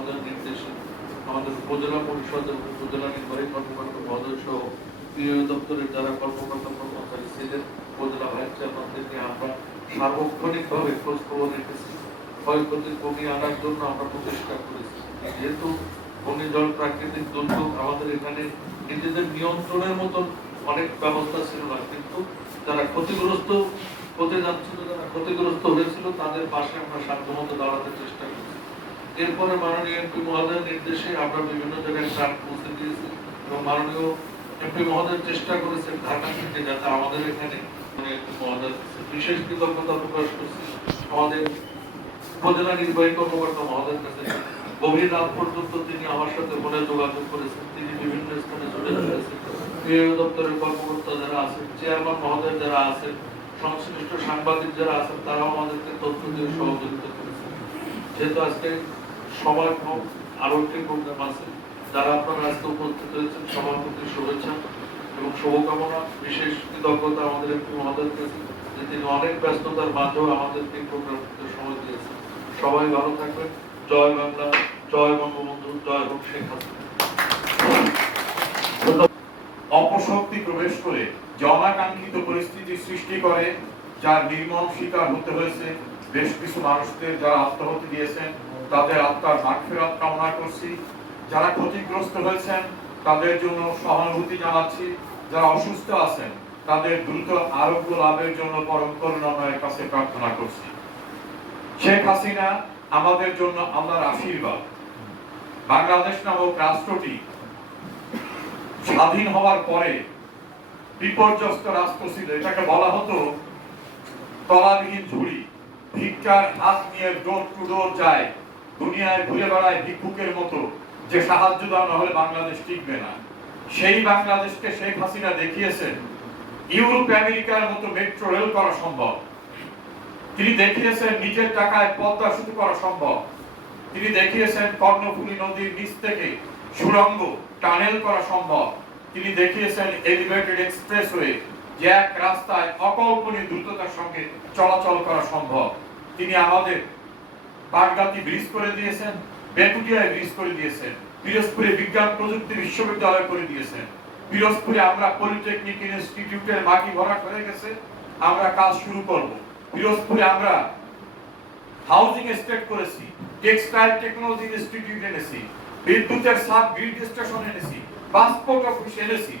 মহোদয়ের নির্দেশে আমাদের উপজেলা পরিষদ এবং উপজেলা নির্বাহী কর্মকর্তা মহোদয় সহ বিভাগীয় দপ্তরের যারা কর্মকর্তা কর্মচারী ছিলেন, উপজেলা ভাইস চেয়ারম্যানদেরকে আমরা সার্বক্ষণিকভাবে খোঁজ খবর রেখেছি। ক্ষয়ক্ষতি কমিয়ে আনার জন্য আমরা প্রচেষ্টা করেছি। যেহেতু ঘূর্ণিঝড় প্রাকৃতিক দুর্যোগ, আমাদের এখানে নিজেদের নিয়ন্ত্রণের মতন অনেক ব্যবস্থা ছিল না, কিন্তু যারা ক্ষতিগ্রস্ত হতে যাচ্ছিল, যারা ক্ষতিগ্রস্ত হয়েছিল, তাদের পাশে আমরা সাধ্যমতো দাঁড়াতে চেষ্টা করেছি। এরপরে মাননীয় এমপি মহোদয়ের নির্দেশে আমরা বিভিন্ন জায়গায় ট্রাক পৌঁছে দিয়েছি এবং মাননীয় এমপি মহোদয় চেষ্টা করেছেন ঢাকা থেকে যাতে আমাদের এখানে মহোদয় বিশেষ কৃতজ্ঞতা প্রকাশ করছি। আমাদের উপজেলা নির্বাহী কর্মকর্তা মহোদয়ের কাছে গভীর রাত পর্যন্ত তিনি আমার সাথে ফোনে যোগাযোগ করেছেন, তিনি বিভিন্ন স্থানে চলে গেছেন। বিভাগীয় দপ্তরের কর্মকর্তা যারা আছেন, চেয়ারম্যান মহোদয় যারা আছেন, সংশ্লিষ্ট সাংবাদিক যারা আছেন, তারাও আমাদেরকে তথ্য দিয়ে সহযোগিতা করেছেন। যেহেতু আজকে সবার আরো একটি প্রোগ্রাম আছে, যারা আপনারা আজকে উপস্থিত হয়েছেন সবার প্রতি শুভেচ্ছা এবং শুভকামনা। বিশেষ কৃতজ্ঞতা আমাদের এমপি মহোদয়ের কাছে যে তিনি অনেক ব্যস্ততার মাঝেও আমাদেরকে এই প্রোগ্রামটিতে সময় দিয়েছেন। সবাই ভালো থাকবেন। জয় বাংলা, জয় বঙ্গবন্ধু, জয় হোক শেখ হাসিনা। অপশক্তি প্রবেশ করে যে অনাকাঙ্ক্ষিত পরিস্থিতি সৃষ্টি করে, যার নির্মম শিকার হতে হয়েছে বেশ কিছু মানুষদের, যারা আত্মহত্যা দিয়েছেন তাদের আত্মার মাগফিরাত কামনা করছি। যারা ক্ষতিগ্রস্ত হয়েছেন তাদের জন্য সহানুভূতি জানাচ্ছি। যারা অসুস্থ আছেন তাদের দ্রুত আরোগ্য লাভের জন্য পরম করুণাময়ের কাছে প্রার্থনা করছি। শেখ হাসিনা আমাদের জন্য আল্লাহর আশীর্বাদ। বাংলাদেশ নামক রাষ্ট্রটি স্বাধীন হওয়ার পরে বিপর্যস্ত রাষ্ট্র ছিল। এটাকে বলা হতো তলাবিহীন ঝুড়ি। ভিক্ষার হাত নিয়ে ডোর টু ডোর যায়, দুনিয়ায় ঘুরে বেড়ায় ভিক্ষুকের মতো, যে সাহায্য দেওয়া না হলে বাংলাদেশ টিকবে না। সেই বাংলাদেশকে শেখ হাসিনা দেখিয়েছেন ইউরোপ আমেরিকার মতো মেট্রো রেল করা সম্ভব। তিনি দেখিয়েছেন নিজের টাকায় পদ্মা সেতু করা সম্ভব। তিনি দেখিয়েছেন কর্ণফুলী নদীর নিচ থেকে সুড়ঙ্গ টানেল করা সম্ভব। তিনি দেখিয়েছেন এলিভেটেড এক্সপ্রেসওয়ে, যে এক রাস্তায় অকল্পনীয় দ্রুততার সঙ্গে চলাচল করা সম্ভব। তিনি আমাদের বাগদাতি ব্রিজ করে দিয়েছেন, বেকুটিয়ায় ব্রিজ করে দিয়েছেন, পিরোজপুরে বিজ্ঞান প্রযুক্তি বিশ্ববিদ্যালয় করে দিয়েছেন। পিরোজপুরে আমরা পলিটেকনিক ইনস্টিটিউটের মাটি ভরাট হয়ে গেছে, আমরা কাজ শুরু করব। পিরোজপুরে আমরা হাউজিং এস্টেট করেছি, টেক্সটাইল টেকনোলজি ইনস্টিটিউট এনেছি, বিদ্যুতের সাব গ্রিড স্টেশন এনেছি, পাসপোর্ট অফিস এনেছি।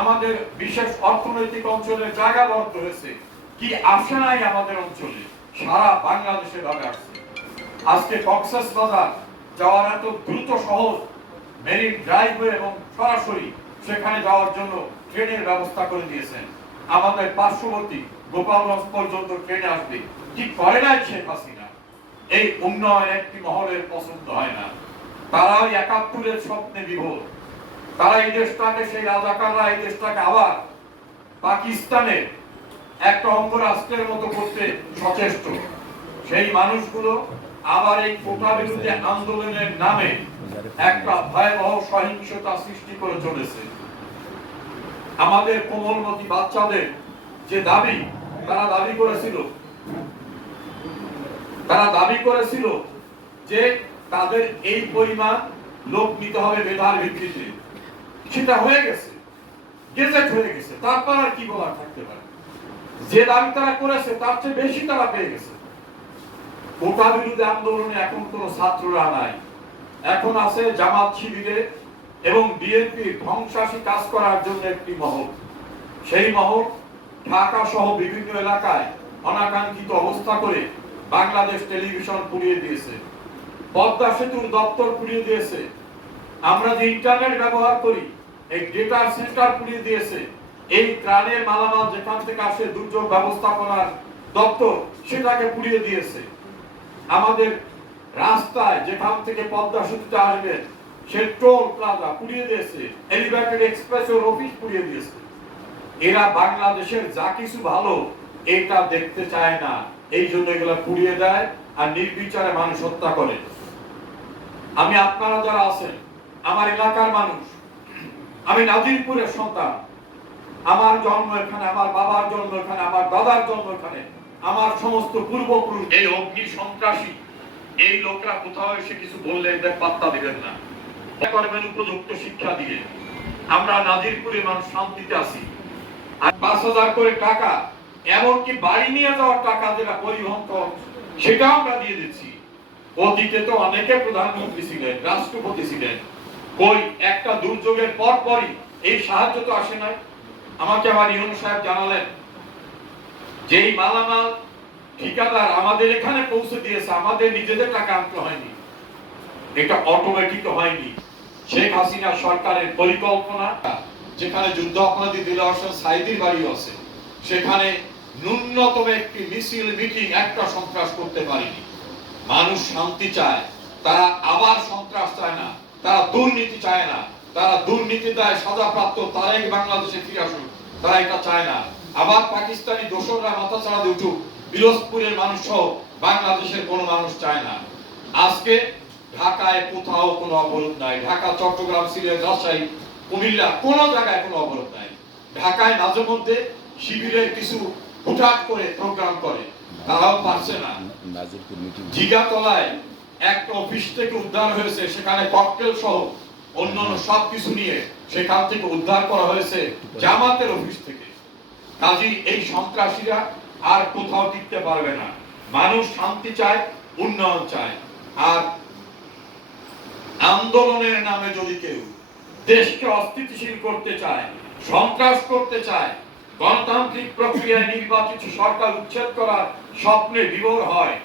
আমাদের বিশেষ অর্থনৈতিক অঞ্চলের জায়গা বরাদ্দ হয়েছে। কি আসে নাই আমাদের অঞ্চলে, সারা বাংলাদেশে ভাবে আসছে। আজকে কক্সবাজার যাওয়ার এত দ্রুত সহজ মেরিন ড্রাইভওয়ে এবং সরাসরি সেখানে যাওয়ার জন্য ট্রেনের ব্যবস্থা করে দিয়েছেন। আমাদের পার্শ্ববর্তী গোপালগঞ্জ পর্যন্ত ট্রেনে আসবে। কি করে নাই শেখ হাসিনা? এই উন্নয়ন একটি মহলের পছন্দ হয় না। তারা ওই ৭১-এর স্বপ্নে বিভোর। তারা এই দেশটাকে, সেই রাজাকাররা এই দেশটাকে আবার পাকিস্তানের একটা অঙ্গরাষ্ট্রের মতো করতে সচেষ্ট। সেই মানুষগুলো আবার এই কোটা বিরোধী আন্দোলনের নামে একটা ভয়াবহ সহিংসতা সৃষ্টি করে চলেছে। আমাদের কোমলমতি বাচ্চাদের যে দাবি, তারা দাবি করেছিল যে তাদের এই পরিমাণ লোক নিতে হবে মেধার ভিত্তিতে। সেটা হয়ে গেছে, গেজেট হয়ে গেছে। তারপর আর কি বলার থাকতে পারে? যে দাবি তারা করেছে তার চেয়ে বেশি তারা পেয়ে গেছে। কোটা বিরোধী আন্দোলনে এখন কোনো ছাত্ররা নাই, এখন আছে জামাত শিবিরে এবং বিএনপি ধ্বংসাশী কাজ করার জন্য একটি মহল। সেই মহল ঢাকা সহ বিভিন্ন এলাকায় অনাকাঙ্ক্ষিত অবস্থা করে বাংলাদেশ টেলিভিশন পুড়িয়ে দিয়েছে, পদ্মা সেতুর দপ্তর পুড়িয়ে দিয়েছে, আমরা যে ইন্টারনেট ব্যবহার করি এই ডেটা সেন্টার পুড়িয়ে দিয়েছে, এই ত্রাণের মালামাল যেখান থেকে আসে দুর্যোগ ব্যবস্থাপনার দপ্তর সেটাকে পুড়িয়ে দিয়েছে। আমাদের রাস্তায় যেখান থেকে পদ্মা সেতুতে আসবে সে টোল প্লাজা পুড়িয়ে দিয়েছে, এলিভেটেড এক্সপ্রেসওয়ের অফিস পুড়িয়ে দিয়েছে। এরা বাংলাদেশের যা কিছু ভালো এটা দেখতে চায় না, এই জন্য এগুলা পুড়িয়ে দেয় আর নির্বিচারে মানুষ হত্যা করে। আমি আপনারা যারা আছেন, আমার এলাকার মানুষ, আমি নাজিরপুরের সন্তান, আমার জন্ম এখানে, আমার বাবার জন্ম এখানে, আমার দাদার জন্ম এখানে, আমার সমস্ত পূর্বপুরুষ এই অগ্নি সন্ত্রাসী এই লোকরা কোথাও এসে কিছু বললে এদের পাত্তা দিবেন না, করবেন উপযুক্ত শিক্ষা দিয়ে। আমরা নাজিরপুরে মানুষ শান্তিতে আছি। আর 5,000 করে টাকা, এমনকি বাড়ি নিয়ে যাওয়ার টাকা যেটা পরিবহন খরচ, সেটাও আমরা দিয়ে দিচ্ছি। অতীতে তো অনেকে প্রধানমন্ত্রী ছিলেন, রাষ্ট্রপতি ছিলেন, কই একটা দুর্যোগের পর পরই এই সাহায্য তো আসে নাই। আমাকে আমার ইউনুস সাহেব জানালেন যে এই মালামাল ঠিকাদার আমাদের এখানে পৌঁছে দিয়েছে, আমাদের নিজেদের টাকা আনতে হয়নি, এটা অটোমেটিক হয়নি। শেখ হাসিনা সরকারের পরিকল্পনা, যেখানে যুদ্ধ অপরাধী দিলওয়ার হোসেন সাইদির বাড়িও আছে, সেখানে ন্যূনতম একটি মিছিল মিটিং একটা সন্ত্রাস করতে পারেনি। মানুষ শান্তি চায়, তারা আবার সন্ত্রাস চায় না, তারা দুর্নীতি চায় না, তারা দুর্নীতি দায় সাজাপ্রাপ্ত তারাই বাংলাদেশে ফিরে আসুক, তারা এটা চায় না। আবার পাকিস্তানি দোসররা মাথা চাড়া দিয়ে উঠুক, পিরোজপুরের মানুষ সহ বাংলাদেশের কোনো মানুষ চায় না। আজকে ঢাকায় কোথাও কোনো অবরোধ নাই, ঢাকা, চট্টগ্রাম, সিলেট, রাজশাহী, কুমিল্লা কোনো জায়গায় কোনো অবরোধ নাই। ঢাকায় মাঝে মধ্যে শিবিরের কিছু হুটহাট করে প্রোগ্রাম করে, তারাও পারছে না। জিগাতলায় একটা অফিস থেকে উদ্ধার হয়েছে, সেখানে ককটেল সহ অন্যান্য সবকিছু নিয়ে সেখান থেকে উদ্ধার করা হয়েছে জামাতের অফিস থেকে। কাজী এই সন্ত্রাসীরা আর কোথাও টিকতে পারবে না। মানুষ শান্তি চায়, উন্নয়ন চায়। আর আন্দোলনের নামে যদি কেউ দেশকে অস্থিতিশীল করতে চায়, সন্ত্রাস করতে চায়, গণতান্ত্রিক প্রক্রিয়ায় নির্বাচিত সরকার উচ্ছেদ করার স্বপ্নে বিভোর হয়,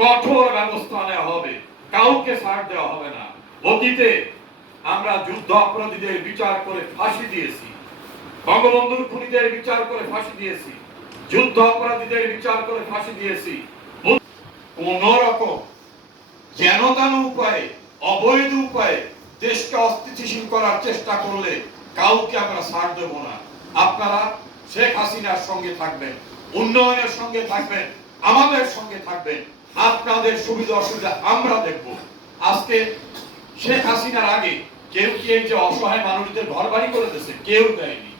কঠোর ব্যবস্থা নেওয়া হবে, কাউকে ছাড় দেওয়া হবে না। অতীতে আমরা যুদ্ধ অপরাধীদের বিচার করে ফাঁসি দিয়েছি, বঙ্গবন্ধুর খুনিদের বিচার করে ফাঁসি দিয়েছি, যুদ্ধ অপরাধীদের বিচার করে ফাঁসি দিয়েছি। কোন রকম যেন তেন উপায়ে, অবৈধ উপায়ে দেশকে অস্থিতিশীল করার চেষ্টা করলে কাউকে আমরা ছাড় দেব না। আপনারা শেখ হাসিনার সঙ্গে থাকবেন, উন্নয়নের সঙ্গে থাকবেন, আমাদের সঙ্গে থাকবেন, আপনাদের সুবিধা অসুবিধা আমরা দেখব। আজকে শেখ হাসিনার আগে কেউ কি এই যে অসহায় মানুষদের ঘর বাড়ি করে দিয়েছে? কেউ দেয়নি।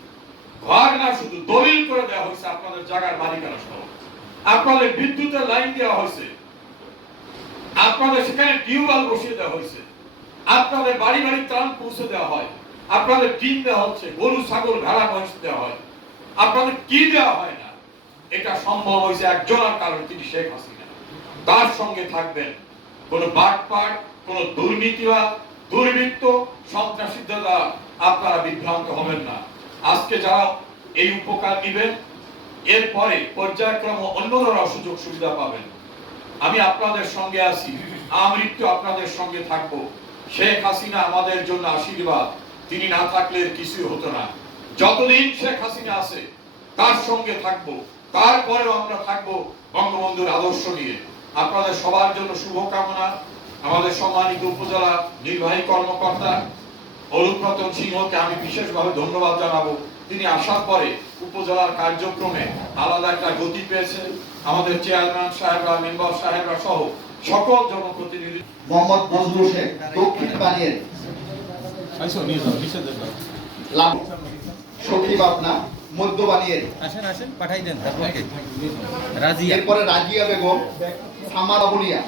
ঘর না, শুধু দলিল করে দেওয়া হয়েছে আপনাদের জায়গার মালিকানা সহ। আপনাদের বিদ্যুতের লাইন দেওয়া হয়েছে, আপনাদের সেখানে টিউবওয়েল বসিয়ে দেওয়া হয়েছে, আপনাদের বাড়ি বাড়ি ত্রাণ পৌঁছে দেওয়া হয়, আপনাদের টিন দেওয়া হচ্ছে, গরু ছাগল ভেড়া মহিষ দেওয়া হয়, আপনাদের কি দেওয়া হয় না? এটা সম্ভব হয়েছে একজনের কারণে, তিনি শেখ হাসিনা। তার সঙ্গে থাকবেন। কোন বাটপাট, কোন দুর্নীতিবাদ, দুর্বৃত্ত, সন্ত্রাসীদের দ্বারা আপনারা বিভ্রান্ত হবেন না। আজকে যারা এই উপকার নেবেন, এরপরে পর্যায়ক্রমে অন্যরা সুযোগ সুবিধা পাবেন। আমি আপনাদের সঙ্গে আছি, আমৃত্যু আপনাদের সঙ্গে থাকবো। শেখ হাসিনা আমাদের জন্য আশীর্বাদ, তিনি না থাকলে কিছুই হতো না। যতদিন শেখ হাসিনা আছে তার সঙ্গে থাকবো, তারপরেও আমরা থাকবো বঙ্গবন্ধুর আদর্শ নিয়ে। আপনাদের সবার জন্য শুভকামনা। আমাদের সম্মানিত উপজেলা নির্বাহী কর্মকর্তা অরুণরতন সিংহকে আমি বিশেষভাবে ধন্যবাদ জানাবো। তিনি আসার পরে উপজেলার কার্যক্রমে আলাদা একটা গতি পেয়েছে। আমাদের চেয়ারম্যান সাহেবরা, মেম্বার সাহেবরা সহ সকল জনপ্রতিনিধি। মোহাম্মদ নজরুল শেখ, দক্ষিণ বানিয়ার সখী পাবনা, মধ্য বানিয়ার। আসেন আসেন, পাঠাই দেন। তারপরে রাজিয়া, এরপরে রাজিয়া বেগম, সামারা বুনিয়া।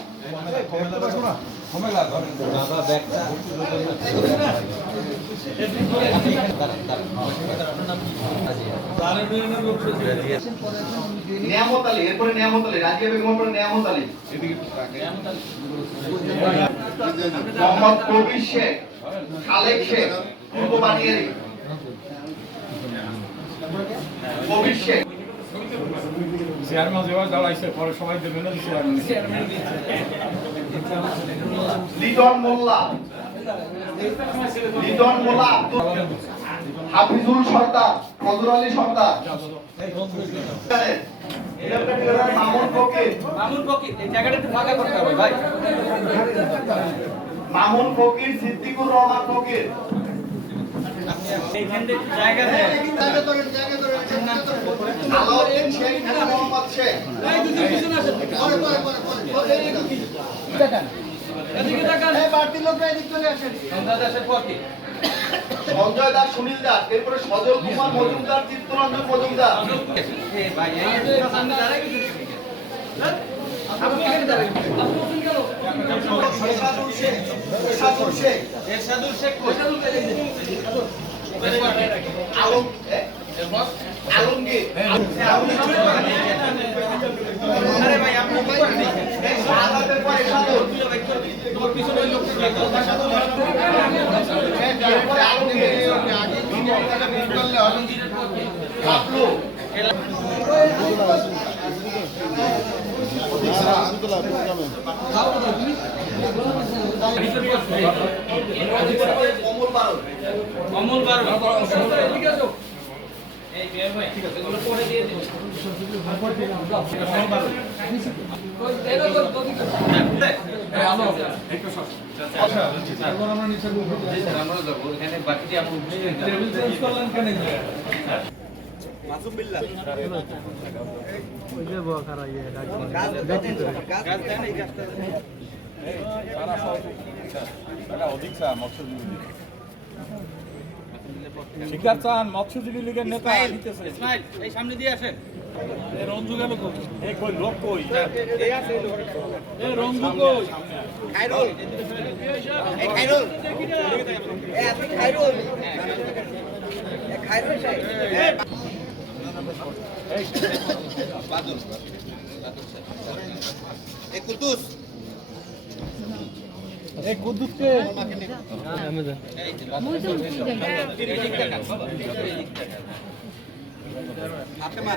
নিয়ামত আলী, এরপরে নিয়ামত আলী, রাজিয়া বেগম, পরে নিয়ামত আলী। মোহাম্মদ কবির শেখ, খালেক শেখ, পূর্ব বানিয়ারি। কবির শেখ, চেয়ারম্যান যেভাবে দাঁড়াইছে পরে সবাই দেবে না চেয়ারম্যান। লিটন মোল্লা, লিটন মোল্লা, হাফিজুল সর্দার, ফজর আলী সর্দার, মামুন ফকির, মামুন ফকির, সিদ্দিকুর রহমান ফকির। আলাউদ্দিন শেখ, মোহাম্মদ শেখ। সঞ্জয় দাস, সুনীল দাস, এরপরে সজল কুমার মজুমদার, চিত্তরঞ্জন মজুমদার। এরশাদুল শেখ কই? আলমগীর আরে ভাই আপনি কি করেন? আদালতের পরে এরশাদুল তোমার পিছনে ওই লোকটা লাগবে। এরপরে আলমগীর আগে দুনিয়াটাকে বের করলে আলমগীরের পর কাপলো অমল বারো। এই বের ভাই এগুলো পরে দিয়ে দিন। আমরা যাবো এখানে বাকিটি আমরা শিকার চান মৎস্যজীবী লীগের নেতা দিতেছে ইসমাইল এই সামনে দিয়ে আসেন। রঞ্জু গেল কই? এই কই লোক কই? এই রঞ্জু কই? খাইরুল এই খাইরুল এই আপনি খাইরুল এই খাইরুল সাহেব বাদল এই কুদ্দুস এই কুদ্দুসকে ফাতেমা